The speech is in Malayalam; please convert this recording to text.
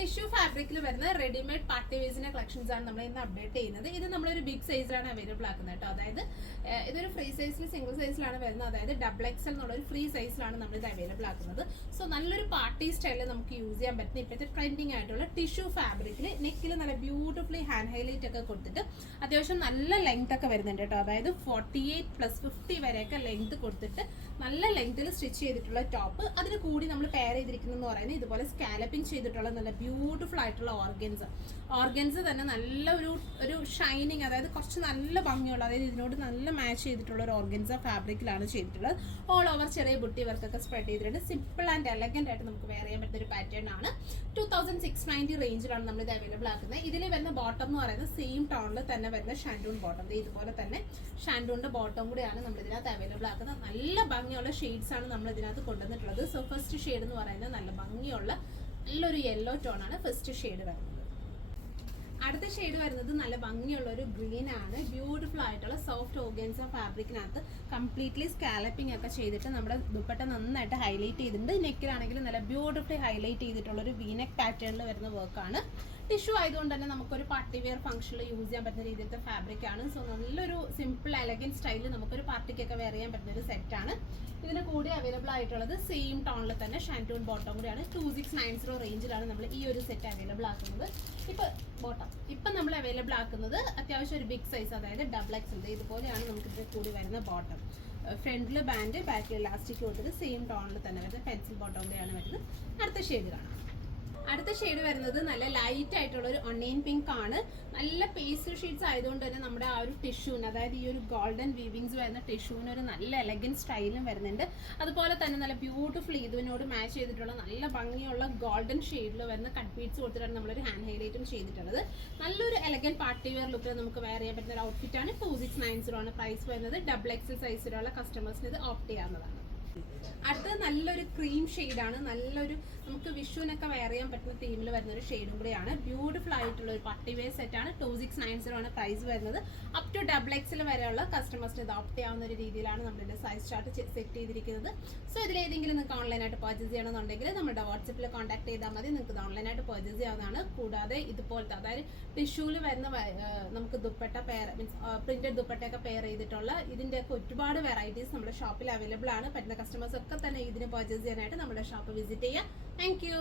ടിഷ്യൂ ഫാബ്രിക്കിൽ വരുന്ന റെഡിമെയ്ഡ് പാർട്ടി വേസിന്റെ കളക്ഷൻസ് ആണ് നമ്മൾ ഇന്ന് അപ്ഡേറ്റ് ചെയ്യുന്നത്. ഇത് നമ്മളൊരു ബിഗ് സൈസിലാണ് അവൈലബിൾ ആക്കുന്നത് കേട്ടോ. അതായത് ഇതൊരു ഫ്രീ സൈസിൽ സിംഗിൾ സൈസിലാണ് വരുന്നത്. അതായത് ഡബിൾ എക്സൽ എന്നുള്ള ഒരു ഫ്രീ സൈസിലാണ് നമ്മൾ ഇത് അവൈലബിൾ ആക്കുന്നത്. സോ നല്ലൊരു പാർട്ടി സ്റ്റൈലിൽ നമുക്ക് യൂസ് ചെയ്യാൻ പറ്റുന്ന ഇപ്പോഴത്തെ ട്രെൻഡിങ് ആയിട്ടുള്ള ടിഷ്യൂ ഫാബ്രിക്കിൽ നെക്കിൽ നല്ല ബ്യൂട്ടിഫുള്ളി ഹാൻഡ് ഹൈലൈറ്റ് ഒക്കെ കൊടുത്തിട്ട് അത്യാവശ്യം നല്ല ലെങ്ത് ഒക്കെ വരുന്നുണ്ട് കേട്ടോ. അതായത് 48+50 വരെയൊക്കെ ലെങ്ത് കൊടുത്തിട്ട് നല്ല ലെങ്ത്തിൽ സ്റ്റിച്ച് ചെയ്തിട്ടുള്ള ടോപ്പ്. അതിന് കൂടി നമ്മൾ പെയർ ചെയ്തിരിക്കുന്നതെന്ന് പറയുന്നത് ഇതുപോലെ സ്കാലപ്പിംഗ് ചെയ്തിട്ടുള്ള നല്ല ബ്യൂട്ടിഫുൾ ആയിട്ടുള്ള ഓർഗൻസ് തന്നെ നല്ല ഒരു ഷൈനിങ്, അതായത് കുറച്ച് നല്ല ഭംഗിയുള്ള, അതായത് ഇതിനോട് നല്ല മാച്ച് ചെയ്തിട്ടുള്ള ഒരു ഓർഗൻസ ഫാബ്രിക്കിലാണ് ചെയ്തിട്ടുള്ളത്. ഓൾ ഓവർ ചെറിയ ബുട്ടി വർക്കൊക്കെ സ്പ്രെഡ് ചെയ്തിട്ടുണ്ട്. സിമ്പിൾ ആൻഡ് എലഗന്റ് ആയിട്ട് നമുക്ക് വെയർ ചെയ്യാൻ പറ്റുന്ന ഒരു പാറ്റേൺ ആണ്. 2690 റേഞ്ചിലാണ് നമ്മൾ ഇത് അവൈലബിൾ ആക്കുന്നത്. ഇതിൽ വരുന്ന ബോട്ടം എന്ന് പറയുന്നത് സെയിം ടോണിൽ തന്നെ വരുന്ന ഷാൻഡൂൺ ബോട്ടം. ഇതുപോലെ തന്നെ ഷാൻഡൂണിന്റെ ബോട്ടം കൂടിയാണ് നമ്മൾ ഇതിനകത്ത് അവൈലബിൾ ആക്കുന്നത്. നല്ല ഭംഗിയുള്ള ഷെയ്ഡ്സ് ആണ് നമ്മൾ ഇതിനകത്ത് കൊണ്ടുവന്നിട്ടുള്ളത്. സോ ഫസ്റ്റ് ഷെയ്ഡ് എന്ന് പറയുന്നത് നല്ല ഭംഗിയുള്ള നല്ലൊരു യെല്ലോ ടോൺ ആണ് ഫസ്റ്റ് ഷെയ്ഡ് വരുന്നത്. അടുത്ത ഷെയ്ഡ് വരുന്നത് നല്ല ഭംഗിയുള്ള ഒരു ഗ്രീൻ ആണ്. ബ്യൂട്ടിഫുൾ ആയിട്ടുള്ള സോഫ്റ്റ് ഓർഗൻസ ഫാബ്രിക്കിനകത്ത് കംപ്ലീറ്റ്ലി സ്കാലപ്പിംഗ് ഒക്കെ ചെയ്തിട്ട് നമ്മുടെ ദുപ്പട്ട നന്നായിട്ട് ഹൈലൈറ്റ് ചെയ്തിട്ടുണ്ട്. നെക്കിലാണെങ്കിൽ നല്ല ബ്യൂട്ടിഫുള്ളി ഹൈലൈറ്റ് ചെയ്തിട്ടുള്ള ഒരു വീനെക്ക് പാറ്റേണിൽ വരുന്ന വർക്കാണ്. ടിഷ്യൂ ആയതുകൊണ്ട് തന്നെ നമുക്കൊരു പാർട്ടി വെയർ ഫംഗ്ഷനിൽ യൂസ് ചെയ്യാൻ പറ്റുന്ന രീതിയിലത്തെ ഫാബ്രിക് ആണ്. സോ നല്ലൊരു സിമ്പിൾ എലഗന്റ് സ്റ്റൈലിൽ നമുക്കൊരു പാർട്ടിക്കൊക്കെ വെയർ ചെയ്യാൻ പറ്റുന്ന ഒരു സെറ്റാണ്. ഇതിന് കൂടി അവൈലബിൾ ആയിട്ടുള്ളത് സെയിം ടോണിൽ തന്നെ ഷാൻറ്റൂൺ ബോട്ടം കൂടിയാണ്. 2690 റേഞ്ചിലാണ് നമ്മൾ ഈ ഒരു സെറ്റ് അവൈലബിൾ ആക്കുന്നത്. ഇപ്പം നമ്മൾ അവൈലബിൾ ആക്കുന്നത് അത്യാവശ്യം ഒരു ബിഗ് സൈസ്, അതായത് ഡബിൾ എക്സൽ. ഇതുപോലെയാണ് നമുക്ക് ഇതിന് കൂടി വരുന്ന ബോട്ടം. ഫ്രണ്ടിൽ ബാൻഡ്, ബാക്കിൽ ഇലാസ്റ്റിക് കൊടുത്തിട്ട് സെയിം ടോണിൽ തന്നെ വരുന്നത് പെൻസിൽ ബോട്ടം കൂടിയാണ് വരുന്നത്. അടുത്ത ഷെയ്ഡ് കാണാം. അടുത്ത ഷെയ്ഡ് വരുന്നത് നല്ല ലൈറ്റ് ആയിട്ടുള്ള ഒരു ഒണിയൻ പിങ്ക് ആണ്. നല്ല പേസ്റ്റൽ ഷെയ്ഡ്സ് ആയതുകൊണ്ട് തന്നെ നമ്മുടെ ആ ഒരു ടിഷ്യൂന്, അതായത് ഈ ഒരു ഗോൾഡൻ വീവിങ്സ് വരുന്ന ടിഷ്യൂവിന് ഒരു നല്ല എലഗന്റ് സ്റ്റൈലും വരുന്നുണ്ട്. അതുപോലെ തന്നെ നല്ല ബ്യൂട്ടിഫുൾ ഇതിനോട് മാച്ച് ചെയ്തിട്ടുള്ള നല്ല ഭംഗിയുള്ള ഗോൾഡൻ ഷെയ്ഡിൽ വരുന്ന കട്ട് ബീഡ്സ് കൊടുത്തിട്ടാണ് നമ്മളൊരു ഹാൻഡ് ഹൈലൈറ്റും ചെയ്തിട്ടുള്ളത്. നല്ലൊരു എലഗന്റ് പാർട്ടി വെയർ ലുക്കിൽ നമുക്ക് വെയർ ചെയ്യാൻ പറ്റുന്ന ഒരു ഔട്ട്ഫിറ്റ് ആണ്. 2690 ആണ് പ്രൈസ് വരുന്നത്. ഡബിൾ എക്സൽ സൈസിലുള്ള കസ്റ്റമേഴ്സിന് ഇത് ഓപ്റ്റ് ചെയ്യാവുന്നതാണ്. അടുത്തത് നല്ലൊരു ക്രീം ഷെയ്ഡാണ്. നല്ലൊരു നമുക്ക് വിഷുവിനൊക്കെ വെയർ ചെയ്യാൻ പറ്റുന്ന തീമിൽ വരുന്ന ഒരു ഷെയ്ഡും കൂടിയാണ്. ബ്യൂട്ടിഫുൾ ആയിട്ടുള്ള ഒരു പാർട്ടി വെയർ സെറ്റാണ്. 2690 ആണ് പ്രൈസ് വരുന്നത്. അപ് ടു ഡബിൾ എക്സിൽ വരെയുള്ള കസ്റ്റമേഴ്സിന് ഇത് ഓപ്റ്റ് ചെയ്യാവുന്ന ഒരു രീതിയിലാണ് നമ്മളിന്റെ സൈസ് ചാർട്ട് സെറ്റ് ചെയ്തിരിക്കുന്നത്. സോ ഇതിലേതെങ്കിലും നിങ്ങൾക്ക് ഓൺലൈനായിട്ട് പർച്ചേസ് ചെയ്യണമെന്നുണ്ടെങ്കിൽ നമ്മുടെ വാട്സപ്പിൽ കോൺടാക്ട് ചെയ്താൽ മതി. നിങ്ങൾക്ക് ഇത് ഓൺലൈനായിട്ട് പർച്ചേസ് ചെയ്യാവുന്നതാണ്. കൂടാതെ ഇതുപോലത്തെ, അതായത് ടിഷ്യൂവിൽ വരുന്ന നമുക്ക് ദുപ്പട്ട പെയർ, മീൻസ് പ്രിന്റഡ് ദുപ്പട്ടയൊക്കെ പെയർ ചെയ്തിട്ടുള്ള ഇതിൻ്റെയൊക്കെ ഒരുപാട് വെറൈറ്റീസ് നമ്മുടെ ഷോപ്പിൽ അവൈലബിൾ ആണ്. പറ്റുന്ന കസ്റ്റമേഴ്സ് ഒക്കെ തന്നെ ഇതിന് പർച്ചേസ് ചെയ്യാനായിട്ട് നമ്മുടെ ഷോപ്പ് വിസിറ്റ് ചെയ്യുക. Thank you.